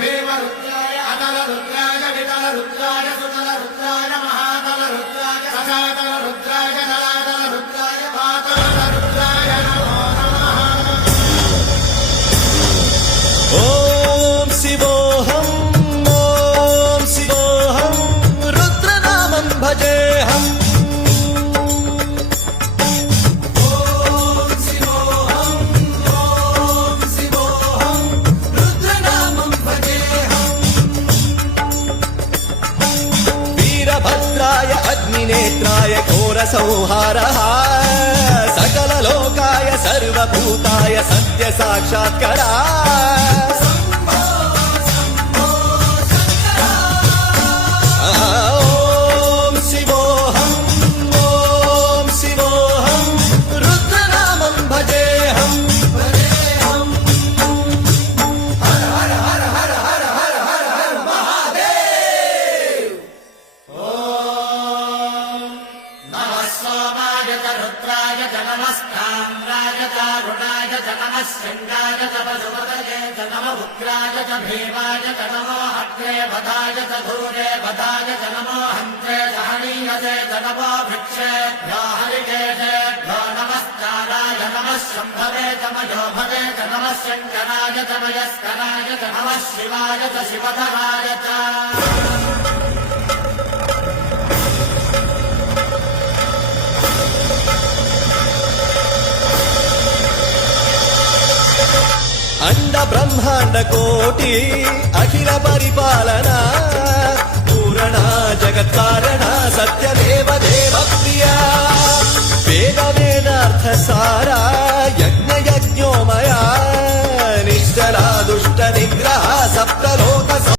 भीमरुद्राय अतलरुद्राय वितलरुद्राय सुतलरुद्राय महातलरुद्राय सजातलरुद्राय जलातलरुद्राय पातलरुद्राय नमो नमः। ओम शिवोऽहं रुद्रनामं भजेऽहम्। वीरभद्राय अग्निनेत्राय घोरसंहारः सकललोकाय सर्वभूताय सत्यसाक्षात्करा। ओम शिवोऽहं रुद्रनामं भजेऽहम्। हर हर हर हर हर हर हर हर महादेव। नमः सोमाय च रुद्राय च नमस्ताम्राय च रुणाय च नमः शृङ्गाय च पशुपतये च नमः उग्राय च भीमाय च नमो अग्रे वधाय च धूरे वधाय च नमो हन्त्रे च हनीयसे च नमो वृक्षेभ्यो हरिकेशेभ्यो नमस्काराय नमः शम्भवे च मयोभवे च नमः शङ्कराय च मयस्कराय च नमः शिवाय च शिवधराय च। अंड ब्रह्मांड कोटि अखिल परिपालना पूरणा जगत्कारणा सत्यदेव देव प्रिया वेद वेदार्थ सारा